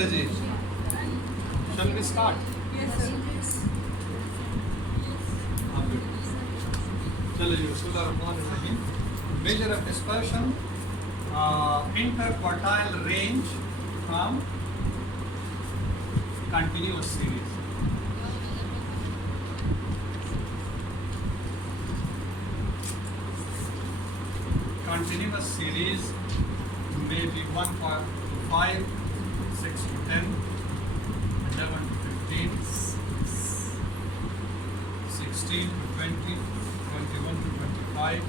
अच्छा जी, shall we start? हाँ, बिल्कुल। चलिए, बिस्मिल्लाहिर्रहमानिर्रहीम। Measure of dispersion, interquartile range from continuous series. Continuous series may be 1 to 5, 6 to 10, 11 to 15, 16 to 20, 21 to 25.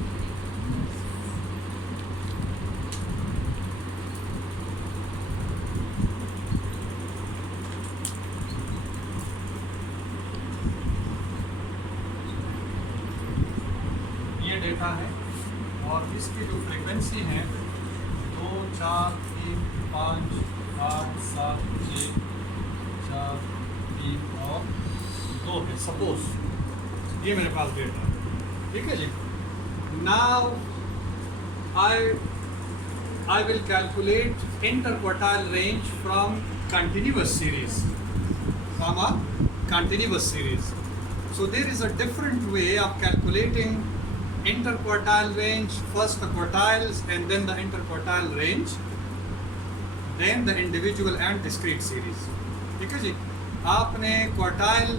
ये data है और इसकी जो फ्रीक्वेंसी है 2, 4, 3, 5, 8, 7, 6, 4, 3 और 2 है। सपोज ये मेरे पास डेटा है, ठीक है जी। Now I will calculate interquartile range from continuous series, from a continuous series. So there is a different way of calculating interquartile range, first the quartiles and then the interquartile range, then the individual and discrete series. ठीक है जी। आपने quartile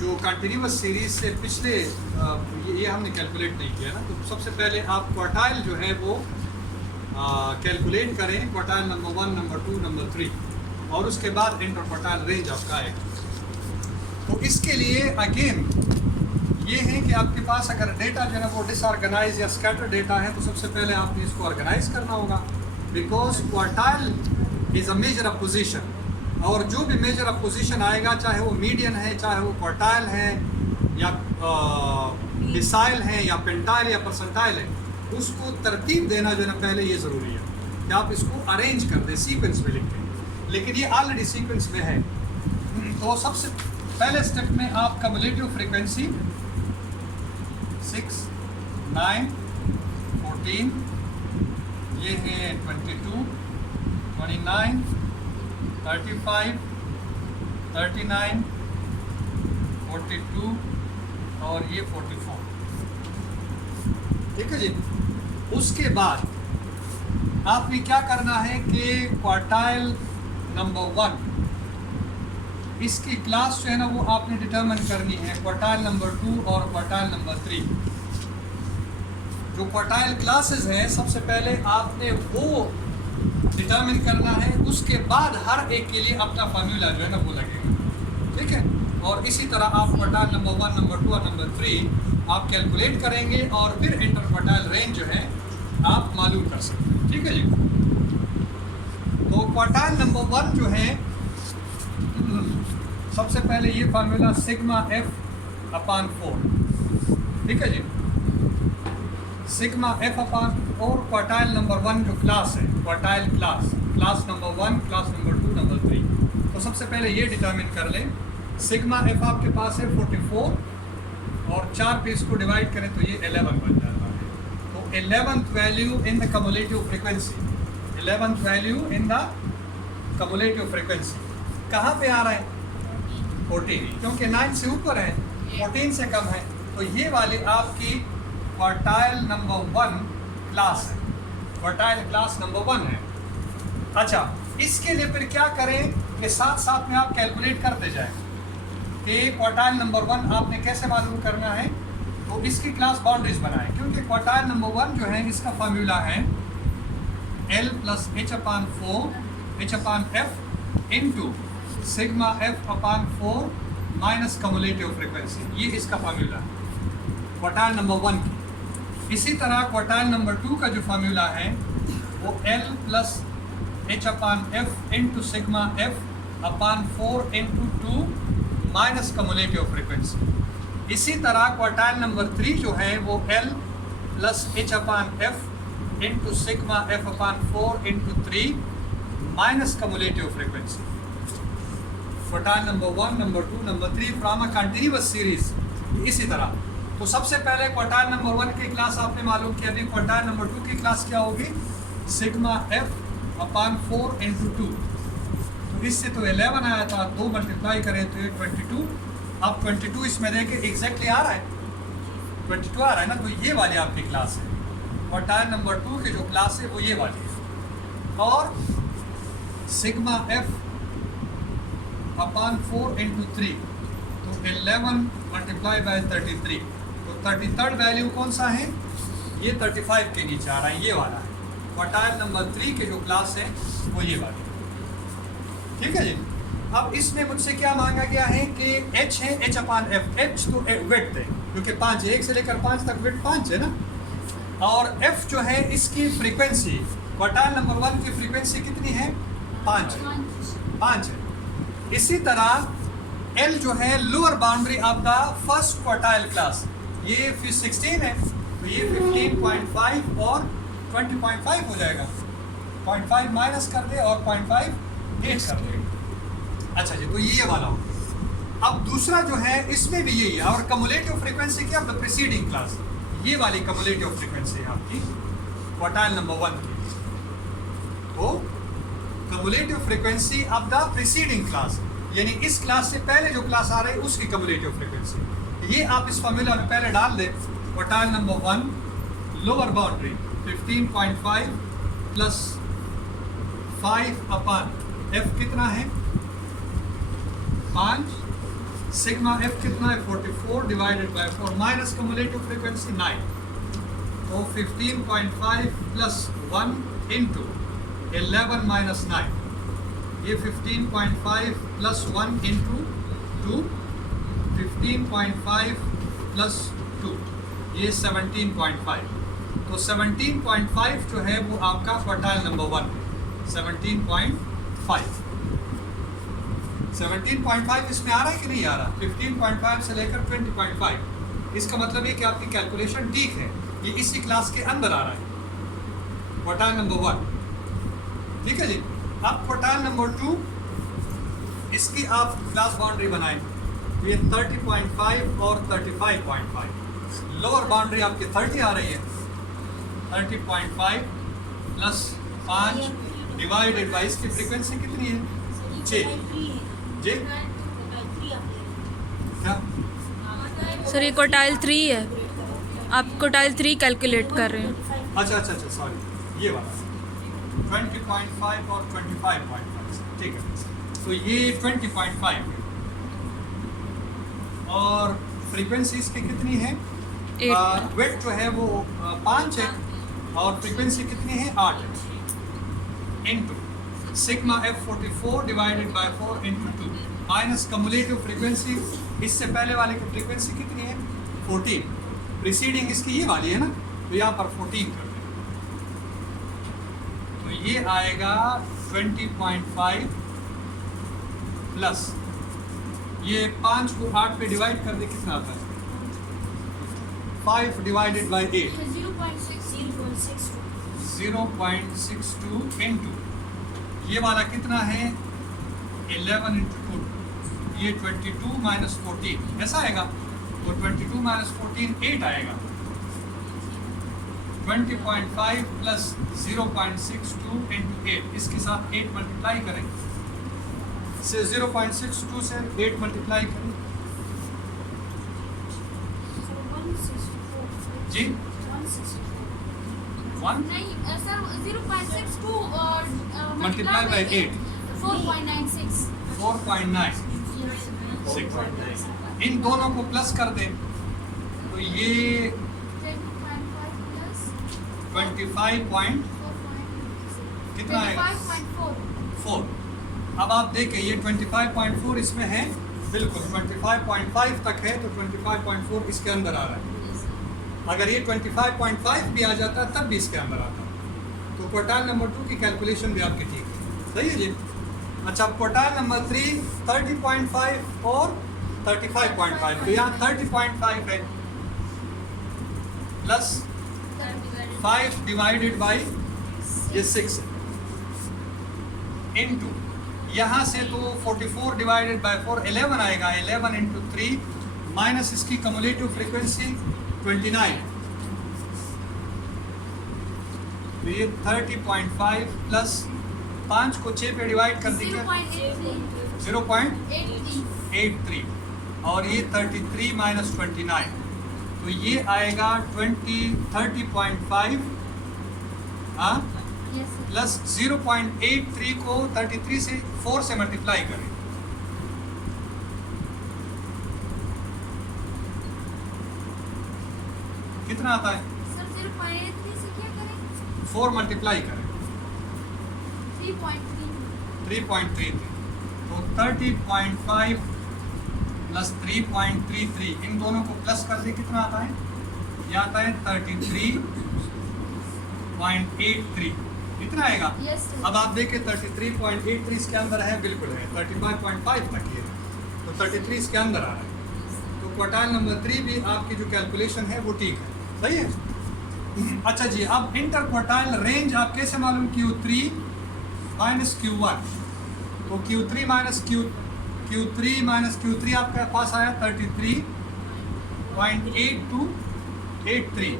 जो continuous series से पिछले ये हमने calculate नहीं किया ना, तो सबसे पहले आप क्वार्टाइल जो है वो कैलकुलेट करें, क्वार्टाइल नंबर 1, नंबर 2, नंबर 3, और उसके बाद इंटरक्वार्टाइल रेंज आपका आएगा। तो इसके लिए अगेन ये है कि आपके पास अगर डेटा जो है ना वो डिसऑर्गेनाइज या स्कैटर डेटा है, तो सबसे पहले आपने इसको ऑर्गेनाइज करना होगा, because quartile is a measure of position, और जो भी मेजर ऑफ पोजीशन आएगा, चाहे वो मीडियन है, चाहे वो क्वार्टाइल है, या डिसाइल है, या पेंटाइल या परसेंटाइल है, उसको तरतीब देना जो है ना पहले ये ज़रूरी है कि आप इसको अरेंज कर दें सीक्वेंस में लिख के। लेकिन ये ऑलरेडी सीक्वेंस में है, तो सबसे पहले स्टेप में आप कम्युलेटिव फ्रीक्वेंसी 6, 9, 14, ये है 22, 29, 35, 39, 42 और ये 44, ठीक है जी। उसके बाद आपने क्या करना है कि क्वार्टाइल नंबर 1 इसकी क्लास जो है ना वो आपने डिटरमिन करनी है, क्वार्टाइल नंबर 2 और क्वार्टाइल नंबर 3। जो क्वार्टाइल क्लासेस हैं सबसे पहले आपने वो डिटरमिन करना है, उसके बाद हर एक के लिए अपना फार्मूला जो है ना वो लगेगा, ठीक है। और इसी तरह आप क्वार्टाइल नंबर 1, नंबर 2 और नंबर 3 आप कैलकुलेट करेंगे और फिर इंटरक्वार्टाइल रेंज जो है आप मालूम कर सकते हैं, ठीक है जी। तो क्वार्टाइल नंबर 1 जो है, सबसे पहले ये फार्मूला सिग्मा f अपान 4, ठीक है जी। सिग्मा f अपान 4 क्वार्टाइल नंबर 1 जो क्लास है, quartile class number 1, class number 2, number 3। तो सबसे पहले ये डिटरमिन कर लें, सिग्मा f आपके पास है 44 और 4 पे इसको डिवाइड करें तो ये 11 बन जाता है। तो 11th value in the cumulative frequency, 11th value in the cumulative frequency कहाँ पे आ रहा है? 14, क्योंकि 9 से ऊपर है, 14 से कम है, तो ये वाली आपकी क्वार्टाइल नंबर 1 क्लास है, क्वार्टाइल क्लास नंबर 1 है। अच्छा, इसके लिए फिर क्या करें कि साथ साथ में आप कैलकुलेट करते जाएं कि क्वार्टाइल नंबर 1 आपने कैसे मालूम करना है। तो इसकी क्लास बाउंड्रीज बनाएं, क्योंकि क्वार्टाइल नंबर 1 जो है इसका फार्मूला है L प्लस h अपान 4 h अपान f इंटू सिग्मा f अपान 4 माइनस कम्युलेटिव फ्रीक्वेंसी, ये इसका फार्मूला है क्वार्टाइल नंबर 1 की। इसी तरह क्वार्टाइल नंबर 2 का जो फार्मूला है वो L प्लस h अपान f इंटू सिग्मा f अपान 4 इंटू 2 माइनस कम्युलेटिव फ्रीक्वेंसी। इसी तरह क्वार्टाइल नंबर 3 जो है वो L plus h upon f into sigma f upon 4 into 3 minus cumulative frequency. Quartile number 1, number 2, number 3 from a continuous series. इसी तरह तो सबसे पहले क्वार्टाइल नंबर 1 की क्लास आपने मालूम किया, अभी क्वार्टाइल नंबर 2 की क्लास क्या होगी? सिग्मा f अपान 4 इंटू 2 इससे तो 11 आया था, 2 मल्टीप्लाई करें तो ये 22। अब 22 इसमें देखें एग्जैक्टली आ रहा है, 22 आ रहा है ना, तो ये वाली आपकी क्लास है। क्वार्टाइल नंबर 2 की जो क्लास है वो ये वाली है। और सिग्मा एफ अपॉन 4 इंटू 3, तो 11 मल्टीप्लाई बाय 33, तो 33rd वैल्यू कौन सा है, ये 35 के नीचे आ रहा है, ये वाला है। क्वार्टाइल नंबर 3 के जो क्लास है वो ये वाली, ठीक है जी। अब इसमें मुझसे क्या मांगा गया है कि h है h अपान f, h तो विड्थ है क्योंकि 5 है, 1 से लेकर 5 तक विड्थ 5 है ना, और f जो है इसकी फ्रीक्वेंसी, क्वार्टाइल नंबर 1 की फ्रीक्वेंसी कितनी है, 5 है। इसी तरह L जो है lower boundary of the first quartile class, ये 16 है, तो ये 15.5 और 20.5 हो जाएगा, 0.5 माइनस कर दे और 0.5 8 कर दे। अच्छा जी, तो ये वाला हो। अब दूसरा जो है इसमें भी यही है, और कम्युलेटिव फ्रीक्वेंसी क्या, द प्रीसीडिंग क्लास, ये वाली कम्युलेटिव फ्रीक्वेंसी है आपकी क्वार्टाइल नंबर 1 की। तो cumulative frequency of the preceding class, यानी इस क्लास से पहले जो क्लास आ रही है उसकी कम्युलेटिव फ्रीक्वेंसी, ये आप इस फॉर्मूला में पहले डाल दें। Quartile number 1 lower boundary 15.5 plus 5 upon f कितना है, 5, सिग्मा f कितना है 44 divided by 4 minus cumulative frequency 9, तो 15.5 प्लस 1 इंटू 11 माइनस 9, ये 15.5 प्लस 1 इंटू 2, 15.5 प्लस 2, ये 17.5, तो 17.5 जो है वो आपका क्वार्टाइल नंबर 1 है, 17.5 इसमें आ रहा है कि नहीं आ रहा, 15.5 से लेकर 20.5, इसका मतलब ये कि आपकी कैलकुलेशन ठीक है, ये इसी क्लास के अंदर आ रहा है क्वार्टाइल नंबर 1, ठीक है जी। अब क्वार्टाइल नंबर 2, इसकी आप क्लास बाउंड्री बनाएं, ये 30.5 और 35.5, लोअर बाउंड्री आपकी 30 आ रही है, 30.5 प्लस 5 डिवाइडेड बाई इसकी फ्रीक्वेंसी कितनी है, 6 जी, क्या सर ये क्वार्टाइल 3 है, आप क्वार्टाइल 3 कैलकुलेट कर रहे हैं। अच्छा सॉरी, ये वाला 20.5 और 25.5, ठीक है, तो ये 20.5 है, और फ्रीक्वेंसी इसकी कितनी है, वेट जो है वो 5 है, और फ्रीक्वेंसी कितनी है, 8 है, into sigma f 44 divided by 4 into 2 minus cumulative frequency, इससे पहले वाले की फ्रीक्वेंसी कितनी है, 14, प्रीसीडिंग इसकी ये वाली है ना, तो यहाँ पर 14 कर दें, तो ये आएगा 20.5 प्लस ये 5 को 8 पे डिवाइड कर दे, कितना आता है, 5 डिवाइडेड बाई 8, 0.62 इंटू ये वाला कितना है, 11 इंटू 2, ये 22 माइनस 14 ऐसा आएगा, तो 22 माइनस 14 8 आएगा, 20.5 प्लस 0.62 इंटू 8, इसके साथ 8 मल्टीप्लाई करें, से 0.62 से 8 मल्टीप्लाई करें जी, 1 नहीं सर 0.62 और मल्टीप्लाई बाय 8, 4.96 4.96, इन दोनों को प्लस कर दें, तो ये 25 पॉइंट कितना आएगा, 4। अब आप देखें ये 25.4 इसमें है, बिल्कुल 25.5 तक है, तो 25.4 इसके अंदर आ रहा है, अगर ये 25.5 भी आ जाता तब भी इसके अंदर आता, तो क्वार्टाइल नंबर 2 की कैलकुलेशन भी आपकी ठीक है, सही है जी। अच्छा, क्वार्टाइल नंबर 3 30.5 और 35.5, तो यहाँ 30.5 है प्लस 5 डिवाइडेड बाई ये 6 इंटू यहाँ से तो 44 डिवाइडेड बाई 4 11 आएगा, 11 इंटू 3 माइनस इसकी कम्युलेटिव फ्रीक्वेंसी 29, तो ये 30.5 प्लस 5 को 6 पे डिवाइड कर दीजिए 0.83 0.83 और ये 33 माइनस 29 तो ये आएगा 30.5 हाँ yes sir प्लस 0.83 को 33 से 4 से मल्टीप्लाई करें कितना आता है सर 0.83 से क्या करें 4 मल्टीप्लाई करें 3.3 3.33 तो 30.5 प्लस 3.33 इन दोनों को प्लस कर दे कितना आता है ये आता है 33.83 इतना आएगा yes sir अब आप देखें 33.83 इसके अंदर है बिल्कुल है 35.5 तक ये तो 33 इसके अंदर आ रहा है तो क्वार्टाइल नंबर 3 भी आपकी जो कैलकुलेशन है वो ठीक है सही है अच्छा जी अब इंटर क्वार्टाइल रेंज आप कैसे मालूम Q3 माइनस Q1 तो Q3 माइनस Q3 आपके पास आया 33.8283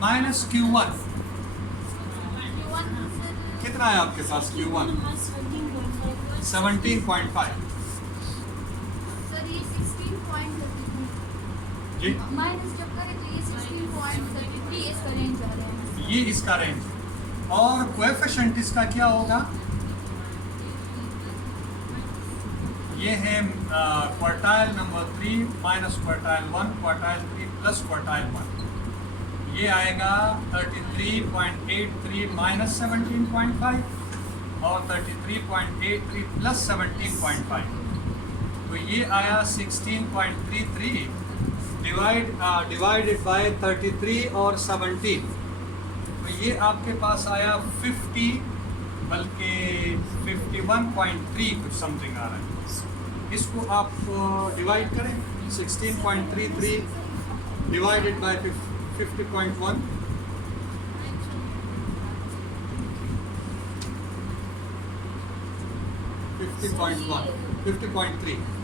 माइनस Q1 Q1 सर कितना है आपके पास Q1 17.5 सर ये 16.33 जी माइनस जब करें तो ये 16.33 इसका रेंज आ रहा है ये इसका रेंज और कोएफिशिएंट इसका क्या होगा ये है quartile number 3 minus quartile 1 quartile 3 plus quartile 1 ये आएगा 33.83 माइनस 17.5 और 33.83 प्लस 17.5 तो ये आया 16.33 डिवाइडेड बाय 33 और 17 तो ये आपके पास आया 50 बल्कि 51.3 कुछ समथिंग आ रहा है इसको आप डिवाइड करें 16.33 डिवाइडेड बाय 50.1 50.3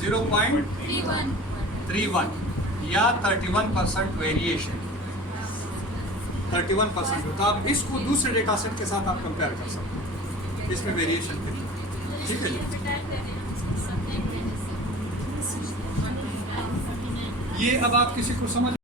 0.31 या 31% वेरिएशन 31% तो आप इसको दूसरे डेटा सेट के साथ आप कंपेयर कर सकते हैं इसमें वेरिएशन ठीक है जी ये अब आप किसी को समझ